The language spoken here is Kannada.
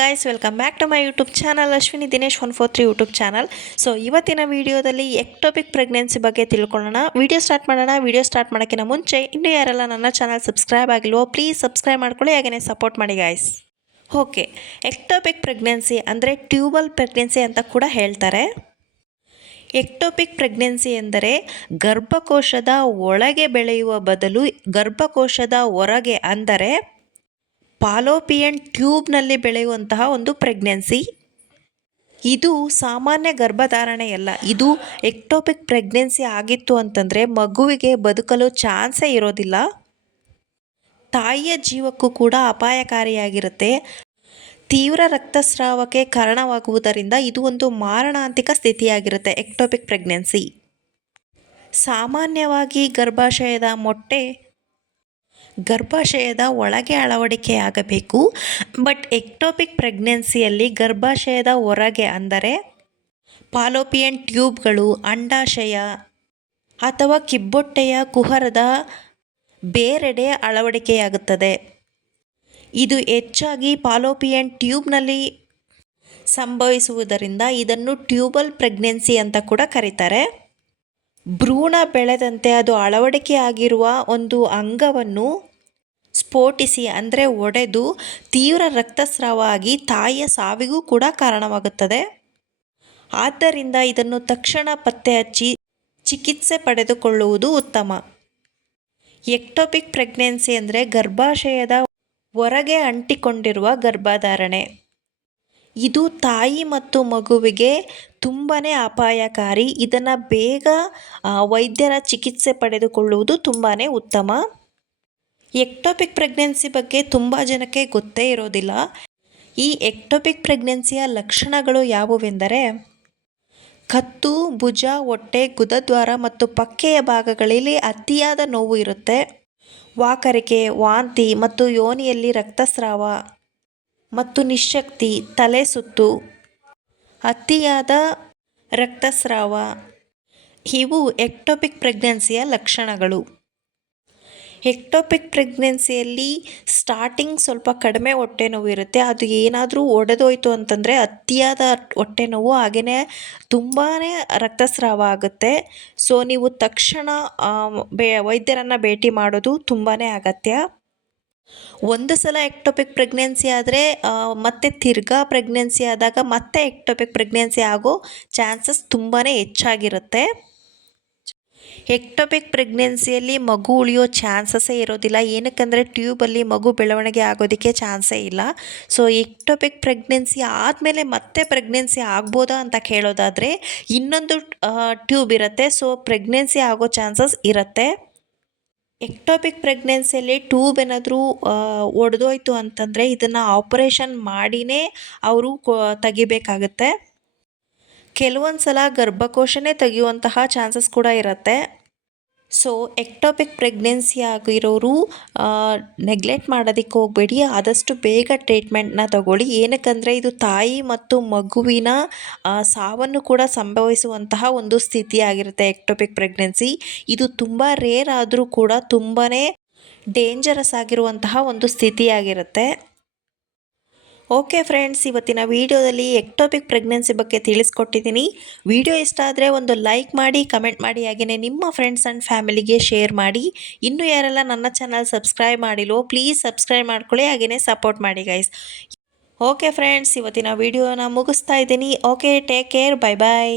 Guys, welcome back to my YouTube channel Ashwini Dinesh 143 YouTube channel. So ಇವತ್ತಿನ ವಿಡಿಯೋದಲ್ಲಿ ಎಕ್ಟೋಪಿಕ್ ಪ್ರೆಗ್ನೆನ್ಸಿ ಬಗ್ಗೆ ತಿಳ್ಕೊಳ್ಳೋಣ. ವಿಡಿಯೋ ಸ್ಟಾರ್ಟ್ ಮಾಡೋಣ. ವಿಡಿಯೋ ಸ್ಟಾರ್ಟ್ ಮಾಡೋಕ್ಕಿಂತ ಮುಂಚೆ ಇನ್ನೂ ಯಾರೆಲ್ಲ ನನ್ನ ಚಾನಲ್ ಸಬ್ಸ್ಕ್ರೈಬ್ ಆಗಿಲ್ವೋ ಪ್ಲೀಸ್ ಸಬ್ಸ್ಕ್ರೈಬ್ ಮಾಡ್ಕೊಳ್ಳಿ, ಹಾಗೆಯೇ ಸಪೋರ್ಟ್ ಮಾಡಿ ಗೈಸ್. ಓಕೆ, ಎಕ್ಟೋಪಿಕ್ ಪ್ರೆಗ್ನೆನ್ಸಿ ಅಂದರೆ ಟ್ಯೂಬಲ್ ಪ್ರೆಗ್ನೆನ್ಸಿ ಅಂತ ಕೂಡ ಹೇಳ್ತಾರೆ. ಎಕ್ಟೋಪಿಕ್ ಪ್ರೆಗ್ನೆನ್ಸಿ ಎಂದರೆ ಗರ್ಭಕೋಶದ ಒಳಗೆ ಬೆಳೆಯುವ ಬದಲು ಗರ್ಭಕೋಶದ ಹೊರಗೆ ಅಂದರೆ ಫಾಲೋಪಿಯನ್ ಟ್ಯೂಬ್ನಲ್ಲಿ ಬೆಳೆಯುವಂತಹ ಒಂದು ಪ್ರೆಗ್ನೆನ್ಸಿ. ಇದು ಸಾಮಾನ್ಯ ಗರ್ಭಧಾರಣೆಯಲ್ಲ. ಇದು ಎಕ್ಟೋಪಿಕ್ ಪ್ರೆಗ್ನೆನ್ಸಿ ಆಗಿತ್ತು ಅಂತಂದರೆ ಮಗುವಿಗೆ ಬದುಕಲು ಚಾನ್ಸೇ ಇರೋದಿಲ್ಲ. ತಾಯಿಯ ಜೀವಕ್ಕೂ ಕೂಡ ಅಪಾಯಕಾರಿಯಾಗಿರುತ್ತೆ. ತೀವ್ರ ರಕ್ತಸ್ರಾವಕ್ಕೆ ಕಾರಣವಾಗುವುದರಿಂದ ಇದು ಒಂದು ಮಾರಣಾಂತಿಕ ಸ್ಥಿತಿಯಾಗಿರುತ್ತೆ ಎಕ್ಟೋಪಿಕ್ ಪ್ರೆಗ್ನೆನ್ಸಿ. ಸಾಮಾನ್ಯವಾಗಿ ಗರ್ಭಾಶಯದ ಒಳಗೆ ಅಳವಡಿಕೆಯಾಗಬೇಕು. ಬಟ್ ಎಕ್ಟೋಪಿಕ್ ಪ್ರೆಗ್ನೆನ್ಸಿಯಲ್ಲಿ ಗರ್ಭಾಶಯದ ಹೊರಗೆ ಅಂದರೆ ಫಾಲೋಪಿಯನ್ ಟ್ಯೂಬ್ಗಳು, ಅಂಡಾಶಯ ಅಥವಾ ಕಿಬ್ಬೊಟ್ಟೆಯ ಕುಹರದ ಬೇರೆಡೆ ಅಳವಡಿಕೆಯಾಗುತ್ತದೆ. ಇದು ಹೆಚ್ಚಾಗಿ ಫಾಲೋಪಿಯನ್ ಟ್ಯೂಬ್ನಲ್ಲಿ ಸಂಭವಿಸುವುದರಿಂದ ಇದನ್ನು ಟ್ಯೂಬಲ್ ಪ್ರೆಗ್ನೆನ್ಸಿ ಅಂತ ಕೂಡ ಕರೀತಾರೆ. ಭ್ರೂಣ ಬೆಳೆದಂತೆ ಅದು ಅಳವಡಿಕೆಯಾಗಿರುವ ಒಂದು ಅಂಗವನ್ನು ಸ್ಫೋಟಿಸಿ ಅಂದರೆ ಒಡೆದು ತೀವ್ರ ರಕ್ತಸ್ರಾವ ಆಗಿ ತಾಯಿಯ ಸಾವಿಗೂ ಕೂಡ ಕಾರಣವಾಗುತ್ತದೆ. ಆದ್ದರಿಂದ ಇದನ್ನು ತಕ್ಷಣ ಪತ್ತೆ ಹಚ್ಚಿ ಚಿಕಿತ್ಸೆ ಪಡೆದುಕೊಳ್ಳುವುದು ಉತ್ತಮ. ಎಕ್ಟೋಪಿಕ್ ಪ್ರೆಗ್ನೆನ್ಸಿ ಅಂದರೆ ಗರ್ಭಾಶಯದ ಹೊರಗೆ ಅಂಟಿಕೊಂಡಿರುವ ಗರ್ಭಧಾರಣೆ. ಇದು ತಾಯಿ ಮತ್ತು ಮಗುವಿಗೆ ತುಂಬಾ ಅಪಾಯಕಾರಿ. ಇದನ್ನು ಬೇಗ ವೈದ್ಯರ ಚಿಕಿತ್ಸೆ ಪಡೆದುಕೊಳ್ಳುವುದು ತುಂಬಾ ಉತ್ತಮ. ಎಕ್ಟೋಪಿಕ್ ಪ್ರೆಗ್ನೆನ್ಸಿ ಬಗ್ಗೆ ತುಂಬ ಜನಕ್ಕೆ ಗೊತ್ತೇ ಇರೋದಿಲ್ಲ. ಈ ಎಕ್ಟೋಪಿಕ್ ಪ್ರೆಗ್ನೆನ್ಸಿಯ ಲಕ್ಷಣಗಳು ಯಾವುವೆಂದರೆ ಕತ್ತು, ಭುಜ, ಹೊಟ್ಟೆ, ಗುದದ್ವಾರ ಮತ್ತು ಪಕ್ಕೆಯ ಭಾಗಗಳಲ್ಲಿ ಅತಿಯಾದ ನೋವು ಇರುತ್ತೆ. ವಾಕರಿಕೆ, ವಾಂತಿ ಮತ್ತು ಯೋನಿಯಲ್ಲಿ ರಕ್ತಸ್ರಾವ ಮತ್ತು ನಿಶ್ಶಕ್ತಿ, ತಲೆ ಸುತ್ತು, ಅತಿಯಾದ ರಕ್ತಸ್ರಾವ ಇವು ಎಕ್ಟೋಪಿಕ್ ಪ್ರೆಗ್ನೆನ್ಸಿಯ ಲಕ್ಷಣಗಳು. ಎಕ್ಟೋಪಿಕ್ ಪ್ರೆಗ್ನೆನ್ಸಿಯಲ್ಲಿ ಸ್ಟಾರ್ಟಿಂಗ್ ಸ್ವಲ್ಪ ಕಡಿಮೆ ಹೊಟ್ಟೆ ನೋವು ಇರುತ್ತೆ. ಅದು ಏನಾದರೂ ಒಡೆದೋಯ್ತು ಅಂತಂದರೆ ಅತಿಯಾದ ಹೊಟ್ಟೆ ನೋವು, ಹಾಗೆಯೇ ತುಂಬಾ ರಕ್ತಸ್ರಾವ ಆಗುತ್ತೆ. ಸೊ ನೀವು ತಕ್ಷಣ ವೈದ್ಯರನ್ನು ಭೇಟಿ ಮಾಡೋದು ತುಂಬಾ ಅಗತ್ಯ. ಒಂದು ಸಲ ಎಕ್ಟೋಪಿಕ್ ಪ್ರೆಗ್ನೆನ್ಸಿ ಆದರೆ ಮತ್ತೆ ತಿರ್ಗಾ ಪ್ರೆಗ್ನೆನ್ಸಿ ಆದಾಗ ಮತ್ತೆ ಎಕ್ಟೋಪಿಕ್ ಪ್ರೆಗ್ನೆನ್ಸಿ ಆಗೋ ಚಾನ್ಸಸ್ ತುಂಬಾ ಹೆಚ್ಚಾಗಿರುತ್ತೆ. ಎಕ್ಟೋಪಿಕ್ ಪ್ರೆಗ್ನೆನ್ಸಿಯಲ್ಲಿ ಮಗು ಉಳಿಯೋ ಚಾನ್ಸಸ್ಸೇ ಇರೋದಿಲ್ಲ. ಏನಕ್ಕಂದರೆ ಟ್ಯೂಬಲ್ಲಿ ಮಗು ಬೆಳವಣಿಗೆ ಆಗೋದಕ್ಕೆ ಚಾನ್ಸೇ ಇಲ್ಲ. ಸೊ ಎಕ್ಟೋಪಿಕ್ ಪ್ರೆಗ್ನೆನ್ಸಿ ಆದಮೇಲೆ ಮತ್ತೆ ಪ್ರೆಗ್ನೆನ್ಸಿ ಆಗ್ಬೋದಾ ಅಂತ ಕೇಳೋದಾದರೆ ಇನ್ನೊಂದು ಟ್ಯೂಬ್ ಇರುತ್ತೆ. ಸೊ ಪ್ರೆಗ್ನೆನ್ಸಿ ಆಗೋ ಚಾನ್ಸಸ್ ಇರುತ್ತೆ. ಎಕ್ಟೋಪಿಕ್ ಪ್ರೆಗ್ನೆನ್ಸಿಯಲ್ಲಿ ಟ್ಯೂಬ್ ಏನಾದರೂ ಒಡೆದೋಯ್ತು ಅಂತಂದರೆ ಇದನ್ನು ಆಪರೇಷನ್ ಮಾಡಿಯೇ ಅವರು ತೆಗಿಬೇಕಾಗತ್ತೆ. ಕೆಲವೊಂದು ಸಲ ಗರ್ಭಕೋಶನೇ ತೆಗೆಯುವಂತಹ ಚಾನ್ಸಸ್ ಕೂಡ ಇರುತ್ತೆ. ಸೊ ಎಕ್ಟೋಪಿಕ್ ಪ್ರೆಗ್ನೆನ್ಸಿ ಆಗಿರೋರು ನೆಗ್ಲೆಕ್ಟ್ ಮಾಡೋದಕ್ಕೆ ಹೋಗಬೇಡಿ. ಆದಷ್ಟು ಬೇಗ ಟ್ರೀಟ್ಮೆಂಟ್ನ ತಗೊಳ್ಳಿ. ಏನಕ್ಕಂದರೆ ಇದು ತಾಯಿ ಮತ್ತು ಮಗುವಿನ ಸಾವನ್ನು ಕೂಡ ಸಂಭವಿಸುವಂತಹ ಒಂದು ಸ್ಥಿತಿಯಾಗಿರುತ್ತೆ ಎಕ್ಟೋಪಿಕ್ ಪ್ರೆಗ್ನೆನ್ಸಿ. ಇದು ತುಂಬ ರೇರ್ ಆದರೂ ಕೂಡ ತುಂಬಾ ಡೇಂಜರಸ್ ಆಗಿರುವಂತಹ ಒಂದು ಸ್ಥಿತಿಯಾಗಿರುತ್ತೆ. ಓಕೆ ಫ್ರೆಂಡ್ಸ್, ಇವತ್ತಿನ ವಿಡಿಯೋದಲ್ಲಿ ಎಕ್ಟೋಪಿಕ್ ಪ್ರೆಗ್ನೆನ್ಸಿ ಬಗ್ಗೆ ತಿಳಿಸ್ಕೊಟ್ಟಿದ್ದೀನಿ. ವಿಡಿಯೋ ಇಷ್ಟ ಆದರೆ ಒಂದು ಲೈಕ್ ಮಾಡಿ, ಕಮೆಂಟ್ ಮಾಡಿ, ಹಾಗೆಯೇ ನಿಮ್ಮ ಫ್ರೆಂಡ್ಸ್ ಆ್ಯಂಡ್ ಫ್ಯಾಮಿಲಿಗೆ ಶೇರ್ ಮಾಡಿ. ಇನ್ನೂ ಯಾರೆಲ್ಲ ನನ್ನ ಚಾನಲ್ ಸಬ್ಸ್ಕ್ರೈಬ್ ಮಾಡಿಲ್ವೋ ಪ್ಲೀಸ್ ಸಬ್ಸ್ಕ್ರೈಬ್ ಮಾಡ್ಕೊಳ್ಳಿ, ಹಾಗೆಯೇ ಸಪೋರ್ಟ್ ಮಾಡಿ ಗೈಸ್. ಓಕೆ ಫ್ರೆಂಡ್ಸ್, ಇವತ್ತಿನ ವಿಡಿಯೋನ ಮುಗಿಸ್ತಾ ಇದ್ದೀನಿ. ಓಕೆ, ಟೇಕ್ ಕೇರ್, ಬೈ ಬಾಯ್.